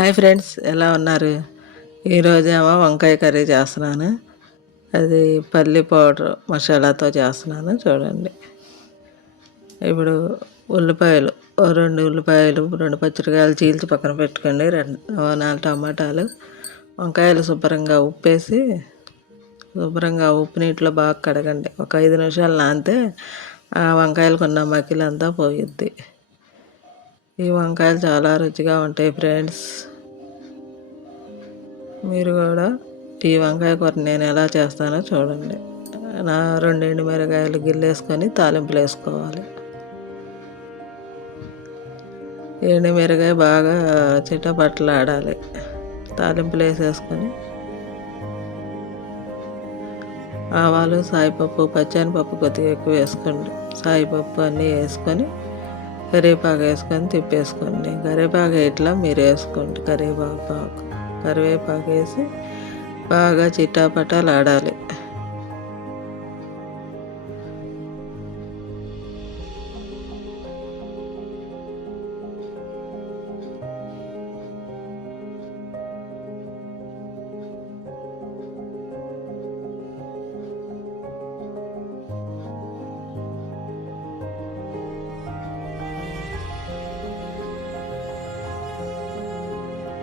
Hi friends ఎలా ఉన్నారు? ఈరోజేమో వంకాయ కర్రీ చేస్తున్నాను. అది పల్లి పౌడర్ మసాలాతో చేస్తున్నాను చూడండి. ఇప్పుడు ఉల్లిపాయలు రెండు ఉల్లిపాయలు రెండు పచ్చిమిరకాయలు చీల్చి పక్కన పెట్టుకోండి. రెండు నాలుగు టమాటాలు వంకాయలు శుభ్రంగా ఉప్పేసి శుభ్రంగా ఉప్పు నీటిలో బాగా కడగండి. ఒక ఐదు నిమిషాలు నానితే ఆ వంకాయలకు ఉన్న మకిలంతా పోయిద్ది. ఈ వంకాయలు చాలా రుచిగా ఉంటాయి ఫ్రెండ్స్. మీరు కూడా ఈ వంకాయ కూర నేను ఎలా చేస్తానో చూడండి. నా రెండు ఎండు మిరకాయలు గిల్లేసుకొని తాలింపులు వేసుకోవాలి. ఎండు మిరకాయ బాగా చిట్టపట్టలు ఆడాలి తాలింపులు వేసేసుకొని ఆవాలు సాయిపప్పు పచ్చనిపప్పు కొద్దిగా ఎక్కువ వేసుకోండి. సాయిపప్పు అన్నీ వేసుకొని కరివేపాకు వేసుకొని తిప్పేసుకోండి. కరివేపాకు ఇట్లా మీరు వేసుకోండి. కరివేపాకు కరివేపాకు వేసి బాగా చిట్టాపట్టాలు ఆడాలి.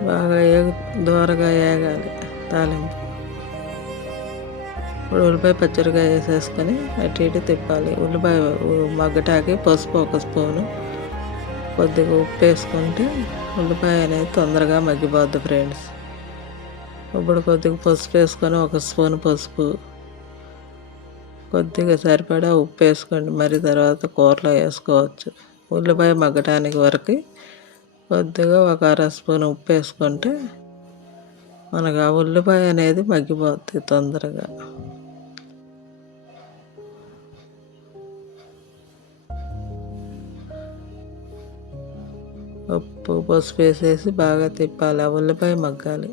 బాగా ఏగ దోరగా ఏగాలి తాలింపు. ఇప్పుడు ఉల్లిపాయ పచ్చడిగా వేసేసుకొని అటు ఇటు తిప్పాలి. ఉల్లిపాయ మగ్గటాకి పసుపు ఒక స్పూను. కొద్దిగా ఉప్పు వేసుకుంటే ఉల్లిపాయ అనేది తొందరగా మగ్గిపోద్ది ఫ్రెండ్స్. ఇప్పుడు కొద్దిగా పసుపు వేసుకొని ఒక స్పూన్ పసుపు. కొద్దిగా సరిపడా ఉప్పు వేసుకోండి. మరి తర్వాత కూరలో వేసుకోవచ్చు. ఉల్లిపాయ మగ్గటానికి వరకు కొద్దిగా ఒక అర స్పూన్ ఉప్పు వేసుకుంటే మనకు ఆ ఉల్లిపాయ అనేది మగ్గిపోతుంది తొందరగా. ఉప్పు పసుపు వేసేసి బాగా తిప్పాలి ఆ ఉల్లిపాయ మగ్గాలి.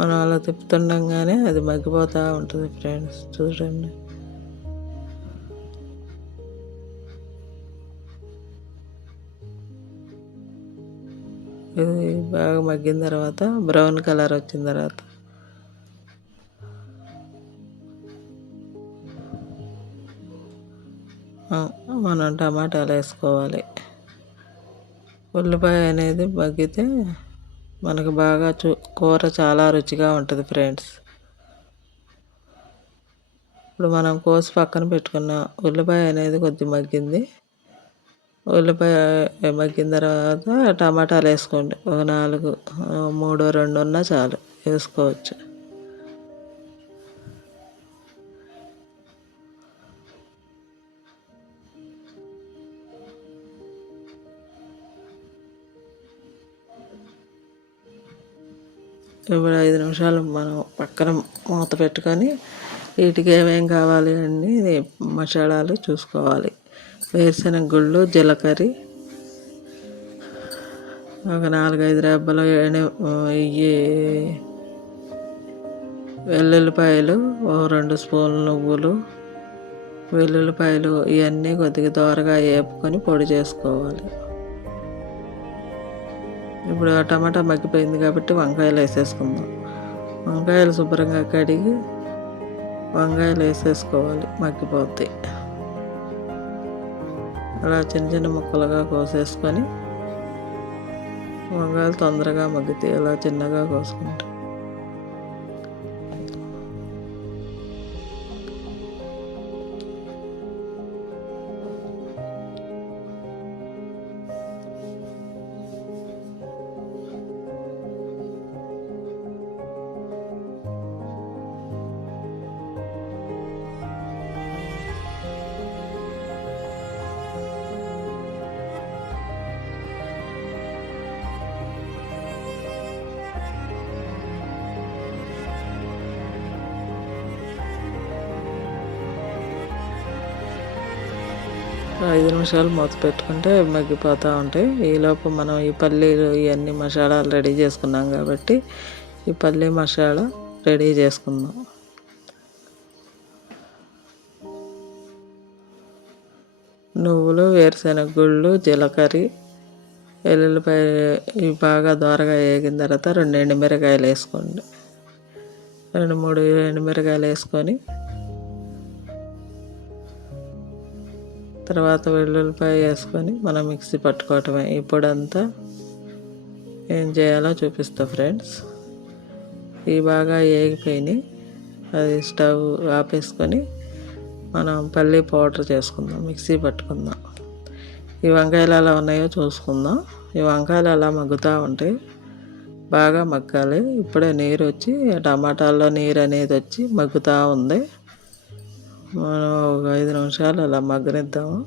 మనం అలా తిప్పుతుండగానే అది మగ్గిపోతూ ఉంటుంది ఫ్రెండ్స్. చూడండి. బాగా మగ్గిన తర్వాత బ్రౌన్ కలర్ వచ్చిన తర్వాత. మనం టమాటాలు వేసుకోవాలి. ఉల్లిపాయ అనేది మగ్గితే మనకు బాగా చూ కూర చాలా రుచిగా ఉంటుంది ఫ్రెండ్స్. ఇప్పుడు మనం కోసి పక్కన పెట్టుకున్న ఉల్లిపాయ అనేది కొద్ది మగ్గింది. ఉల్లిపాయ మగ్గిన తర్వాత టమాటాలు వేసుకోండి. ఒక నాలుగు మూడు రెండు ఉన్నా చాలు. వేసుకోవచ్చు. ఇప్పుడు ఐదు నిమిషాలు మనం పక్కన మూత పెట్టుకొని వీటికి ఏమేమి కావాలి అని మసాలాలు చూసుకోవాలి. వేరుశనగ గుళ్ళు జీలకర్ర ఒక నాలుగైదు రెబ్బలు ఇవి వెల్లుల్లిపాయలు ఓ రెండు స్పూన్లు నువ్వులు వెల్లుల్లిపాయలు ఇవన్నీ కొద్దిగా దోరగా వేపుకొని పొడి చేసుకోవాలి. ఇప్పుడు టమాటా మగ్గిపోయింది కాబట్టి వంకాయలు వేసేసుకుందాం. వంకాయలు శుభ్రంగా కడిగి వంకాయలు వేసేసుకోవాలి మగ్గిపోతాయి అలా చిన్న చిన్న ముక్కలుగా కోసేసుకొని వంకాయలు తొందరగా మగ్గితే అలా చిన్నగా కోసుకుంటాం. ఐదు నిమిషాలు మూత పెట్టుకుంటే మగ్గిపోతూ ఉంటాయి. ఈలోపు మనం ఈ పల్లీలు ఇవన్నీ మసాలాలు రెడీ చేసుకున్నాం కాబట్టి ఈ పల్లీ మసాలా రెడీ చేసుకుందాం. నువ్వులు వేరుశెనగ గుళ్ళు జీలకర్ర వెల్లుల్లిపాయ ఇవి బాగా దోరగా వేగిన తర్వాత రెండు ఎండుమిరకాయలు వేసుకోండి. రెండు మూడు ఎండుమిరకాయలు వేసుకొని తర్వాత వెల్లుల్లిపాయ వేసుకొని మనం మిక్సీ పట్టుకోవటమే. ఇప్పుడంతా ఏం చేయాలో చూపిస్తా ఫ్రెండ్స్. ఇవి బాగా ఏగిపోయినాయి అది స్టవ్ ఆపేసుకొని మనం పల్లి పౌడర్ చేసుకుందాం మిక్సీ పట్టుకుందాం. ఈ వంకాయలు ఎలా ఉన్నాయో చూసుకుందాం. ఈ వంకాయలు అలా మగ్గుతూ ఉంటాయి బాగా మగ్గాలి. ఇప్పుడే నీరు వచ్చి టమాటాల్లో నీరు అనేది వచ్చి మగ్గుతూ ఉంది. మనం ఒక ఐదు నిమిషాలు అలా మగ్గనిద్దాము.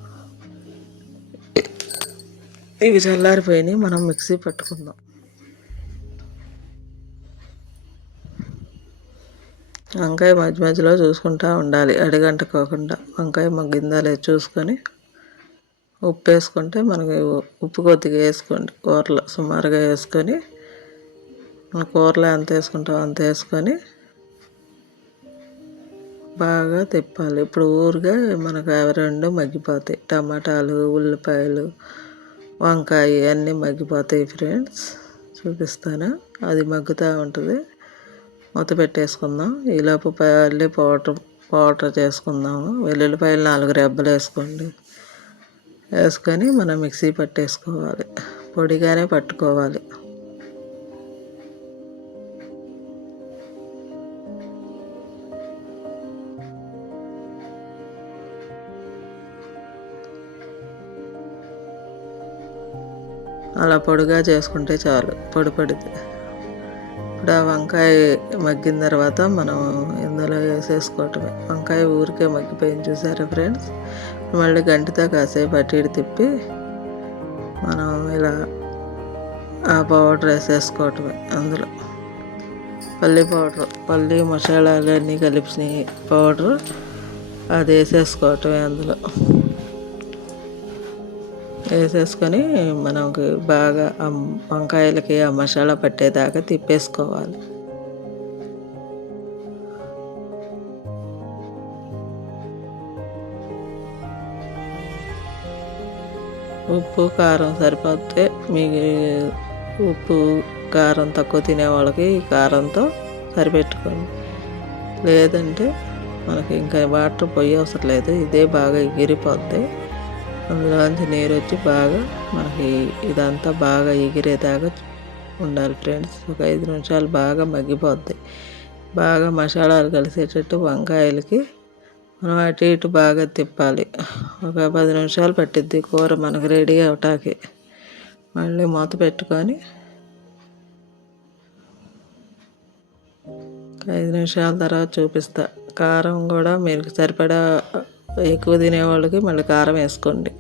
ఇవి చల్లారిపోయినాయి మనం మిక్సీ పట్టుకుందాం. వంకాయ మధ్య మధ్యలో చూసుకుంటూ ఉండాలి అడిగంటుకోకుండా వంకాయ మగ్గిందా లేదు చూసుకొని ఉప్పు వేసుకుంటే మనకి ఉప్పు కొద్దిగా వేసుకోండి కూరలో సుమారుగా వేసుకొని మన కూరలో ఎంత వేసుకుంటామో అంత వేసుకొని బాగా తిప్పాలి. ఇప్పుడు ఊరుగా మనకు అవి రెండు మగ్గిపోతాయి. టమాటాలు ఉల్లిపాయలు వంకాయ అన్నీ మగ్గిపోతాయి ఫ్రెండ్స్. చూపిస్తాను. అది మగ్గుతూ ఉంటుంది. మూత పెట్టేసుకుందాం. ఈలోపు పల్లి పౌడర్ పౌడర్ చేసుకుందాము. వెల్లుల్లిపాయలు నాలుగు రెబ్బలు వేసుకోండి. వేసుకొని మనం మిక్సీ పట్టేసుకోవాలి. పొడిగానే పట్టుకోవాలి. అలా పొడిగా చేసుకుంటే చాలు పొడి పొడిది. ఇప్పుడు ఆ వంకాయ మగ్గిన తర్వాత మనం ఇందులో వేసేసుకోవటమే. వంకాయ ఊరికే మగ్గిపోయింది చూసారా ఫ్రెండ్స్? మళ్ళీ గంటితో కాసేపు అటు ఇటు తిప్పి మనం ఇలా ఆ పౌడర్ వేసేసుకోవటమే అందులో. పల్లి పౌడర్ పల్లి మసాలాలు అన్నీ కలిపిన పౌడర్ అది వేసేసుకోవటమే అందులో. వేసేసుకొని మనకి బాగా వంకాయలకి ఆ మసాలా పట్టేదాకా తిప్పేసుకోవాలి. ఉప్పు కారం సరిపోతే మీ ఉప్పు కారం తక్కువ తినే వాళ్ళకి ఈ కారంతో సరిపెట్టుకోండి. లేదంటే మనకి ఇంకా వాటర్ పొయ్యి అవసరం లేదు ఇదే బాగా ఎగిరిపోద్ది. అందులోంచి నీరు వచ్చి బాగా మనకి ఇదంతా బాగా ఎగిరేదాకా ఉండాలి ఫ్రెండ్స్. ఒక ఐదు నిమిషాలు బాగా మగ్గిపోద్ది. బాగా మసాలాలు కలిసేటట్టు వంకాయలకి మనం అటు ఇటు బాగా తిప్పాలి. ఒక పది నిమిషాలు పట్టిద్ది కూర మనకు రెడీ అవటానికి. మళ్ళీ మూత పెట్టుకొని ఐదు నిమిషాల తర్వాత చూపిస్తా. కారం కూడా మీరు సరిపడా ఎక్కువ తినేవాళ్ళకి మళ్ళీ కారం వేసుకోండి.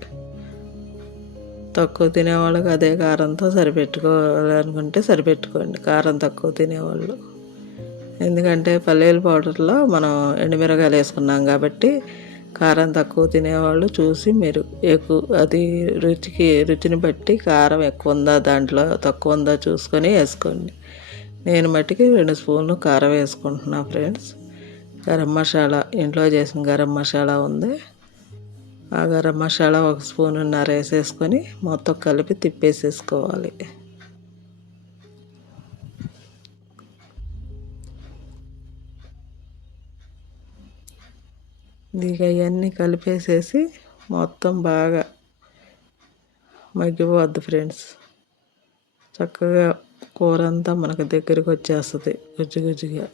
తక్కువ తినేవాళ్ళకి అదే కారంతో సరిపెట్టుకోవాలనుకుంటే సరిపెట్టుకోండి. కారం తక్కువ తినేవాళ్ళు. ఎందుకంటే పల్లీల పౌడర్లో మనం ఎండుమిరకాయలు వేసుకున్నాం కాబట్టి కారం తక్కువ తినేవాళ్ళు చూసి మీరు ఎక్కువ అది రుచికి రుచిని బట్టి కారం ఎక్కువ ఉందా దాంట్లో తక్కువ ఉందా చూసుకొని వేసుకోండి. నేను మట్టికి రెండు స్పూన్లు కారం వేసుకుంటున్నా ఫ్రెండ్స్. గరం మసాలా ఇంట్లో చేసిన గరం మసాలా ఉంది. ఆ గరం మసాలా ఒక స్పూనున్నర వేసేసుకొని మొత్తం కలిపి తిప్పేసేసుకోవాలి. ఇక ఇవన్నీ కలిపేసేసి మొత్తం బాగా మగ్గిపోద్ది ఫ్రెండ్స్. చక్కగా కూర అంతా మనకు దగ్గరికి వచ్చేస్తుంది గుజ్జు గుజ్జుగా.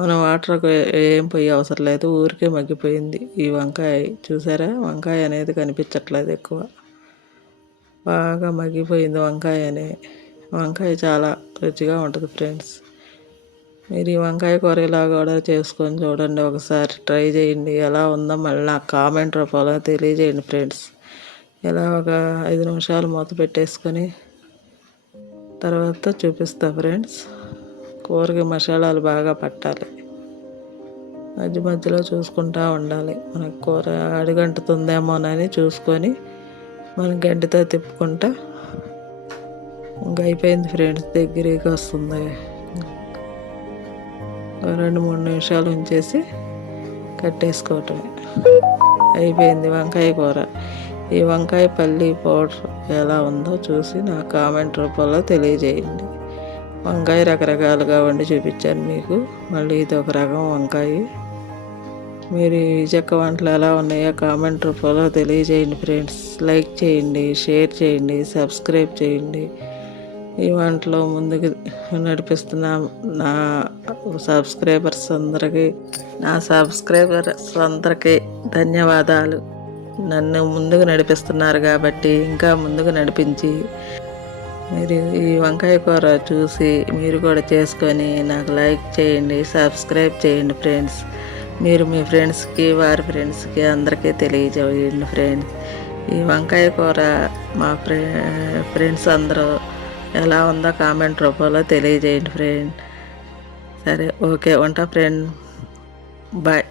మనం వాటర్ ఏం పొయ్యి అవసరం లేదు. ఊరికే మగ్గిపోయింది. ఈ వంకాయ చూసారా? వంకాయ అనేది కనిపించట్లేదు ఎక్కువ. బాగా మగ్గిపోయింది వంకాయ అనే వంకాయ చాలా రుచిగా ఉంటుంది ఫ్రెండ్స్. మీరు ఈ వంకాయ కూర ఇలా కూడా చేసుకొని చూడండి. ఒకసారి ట్రై చేయండి. ఎలా ఉందో మళ్ళీ నాకు కామెంట్ రూపంలో తెలియజేయండి ఫ్రెండ్స్. ఇలా ఒక ఐదు నిమిషాలు మూత పెట్టేసుకొని తర్వాత చూపిస్తా ఫ్రెండ్స్. కూరకి మసాలాలు బాగా పట్టాలి. మధ్య మధ్యలో చూసుకుంటూ ఉండాలి. మనకు కూర అడుగంటుతుందేమోనని చూసుకొని మనం గంటితో తిప్పుకుంటా ఇంకా అయిపోయింది ఫ్రెండ్స్ దగ్గరికి వస్తుంది. రెండు మూడు నిమిషాలు ఉంచేసి కట్టేసుకోవటమే. అయిపోయింది వంకాయ కూర. ఈ వంకాయ పల్లి పౌడర్ ఎలా ఉందో చూసి నా కామెంట్ రూపంలో తెలియజేయండి. వంకాయ రకరకాలుగా వండి చూపించాను మీకు. మళ్ళీ ఇది ఒక రకం వంకాయ. మీరు ఈ చెక్క వంటలు ఎలా ఉన్నాయో కామెంట్ రూపంలో తెలియజేయండి ఫ్రెండ్స్. లైక్ చేయండి షేర్ చేయండి సబ్స్క్రైబ్ చేయండి. ఈ వంటలో ముందుకు నడిపిస్తున్న నా సబ్స్క్రైబర్స్ అందరికీ నా సబ్స్క్రైబర్స్ అందరికీ ధన్యవాదాలు. నన్ను ముందుకు నడిపిస్తున్నారు కాబట్టి ఇంకా ముందుకు నడిపించి మీరు ఈ వంకాయ కూర చూసి మీరు కూడా చేసుకొని నాకు లైక్ చేయండి సబ్స్క్రైబ్ చేయండి ఫ్రెండ్స్. మీరు మీ ఫ్రెండ్స్కి వారి ఫ్రెండ్స్కి అందరికీ తెలియజేయండి ఫ్రెండ్స్ ఈ వంకాయ కూర మా ఫ్రె ఫ్రెండ్స్ అందరూ ఎలా ఉందో కామెంట్ రూపంలో తెలియజేయండి ఫ్రెండ్. సరే ఓకే ఉంటా ఫ్రెండ్. బాయ్.